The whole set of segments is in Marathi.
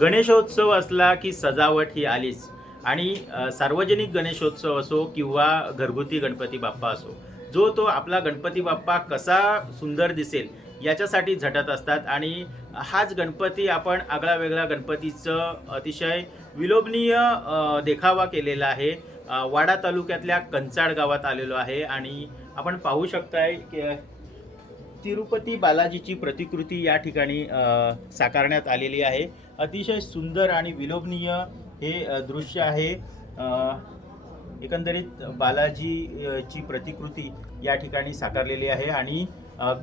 गणेशोत्सव असला की सजावट ही आलीच आणि सार्वजनिक गणेशोत्सव असो किंवा घरगुती गणपती बाप्पा असो, जो तो आपला गणपती बाप्पा कसा सुंदर दिसेल याच्यासाठी झटत असतात. आणि हाच गणपती आपण आगळा वेगळा गणपतीचं अतिशय विलोभनीय देखावा केलेला आहे. वाडा तालुक्यातल्या कंचाड गावात आलेलो आहे आणि आपण पाहू शकताय की तिरुपती बालाजीची प्रतिकृती या ठिकाणी साकारण्यात आलेली आहे. अतिशय सुंदर आणि विलोभनीय हे दृश्य आहे. एकंदरीत बालाजीची प्रतिकृती या ठिकाणी साकारलेली आहे आणि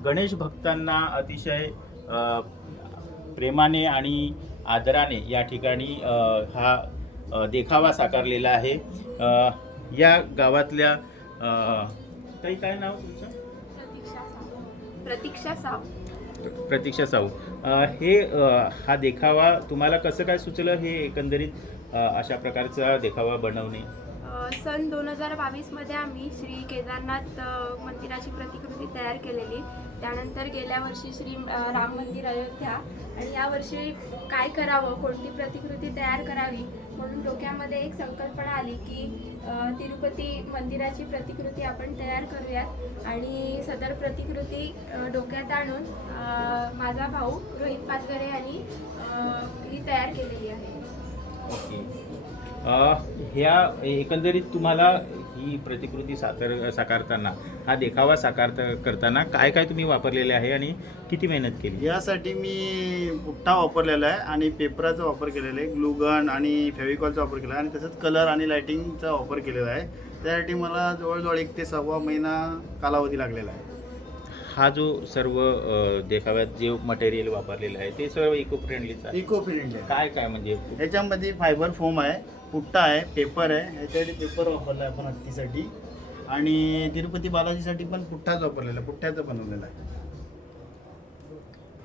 गणेश भक्तांना अतिशय प्रेमाने आणि आदराने या ठिकाणी हा देखावा साकारलेला आहे. या गावातल्या ताई, काय नाव तुमचं? प्रतीक्षा साहू. हे हा देखावा तुम्हाला कसं काय सुचलं, हे एकंदरीत अशा प्रकारचा देखावा बनवणे? सन 2022 आम्ही श्री केदारनाथ मंदिराची प्रतिकृती तयार केलेली. त्यानंतर गेल्या वर्षी श्री राम मंदिर अयोध्या आणि यावर्षी काय करावं, कोणती प्रतिकृती तयार करावी म्हणून डोक्यामध्ये एक संकल्पना आली की तिरुपती मंदिराची प्रतिकृती आपण तयार करूयात. आणि सदर प्रतिकृती डोक्यात आणून माझा भाऊ रोहित पाचगरे यांनी ही तयार केलेली आहे. ह्या एकंदरीत तुम्हाला ही प्रतिकृती साकारताना, हा देखावा करताना काय काय तुम्ही वापरलेले आहे आणि किती मेहनत केली? यासाठी मी पुठ्ठा वापरलेला आहे आणि पेपराचा वापर केलेला आहे, ग्लूगन आणि फेविकॉलचा वापर केला आहे आणि तसंच कलर आणि लायटिंगचा वापर केलेला आहे. त्यासाठी मला जवळजवळ 1 ते 1.25 महिना कालावधी लागलेला आहे. हा जो सर्व देखाव्यात जे मटेरियल वापरलेलं आहे ते सर्व इको फ्रेंडलीच आहे? इको फ्रेंडली आहे. काय काय म्हणजे? याच्यामध्ये फायबर फोम आहे, पुठ्ठा आहे, पेपर आहे. याच्यासाठी पेपर वापरला आहे आपण हत्तीसाठी आणि तिरुपती बालाजीसाठी पण पुठ्ठाच वापरलेला आहे, पुठ्ठ्याचं बनवलेलं आहे.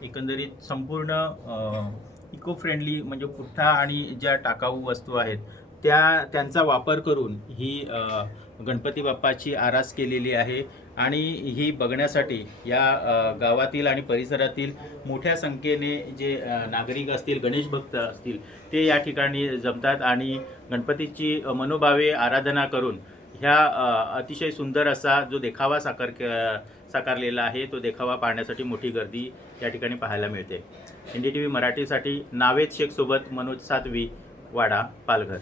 एकंदरीत संपूर्ण इको फ्रेंडली म्हणजे पुठ्ठा आणि ज्या टाकाऊ वस्तू आहेत त्यांचा वापर करून ही गणपती बाप्पाची आरास केलेली आहे. आणि ही बघण्यासाठी या गावातील आणि परिसरातील मोठ्या संख्येने जे नागरिक असतील, गणेश भक्त असतील, ते या ठिकाणी जमतात आणि गणपतीची मनोभावे आराधना करून ह्या अतिशय सुंदर असा जो देखावा साकारलेला आहे तो देखावा पाहण्यासाठी मोठी गर्दी या ठिकाणी पाहायला मिळते. NDTV मराठीसाठी नावेद शेख सोबत मनोज सातवी, वाडा, पालघर.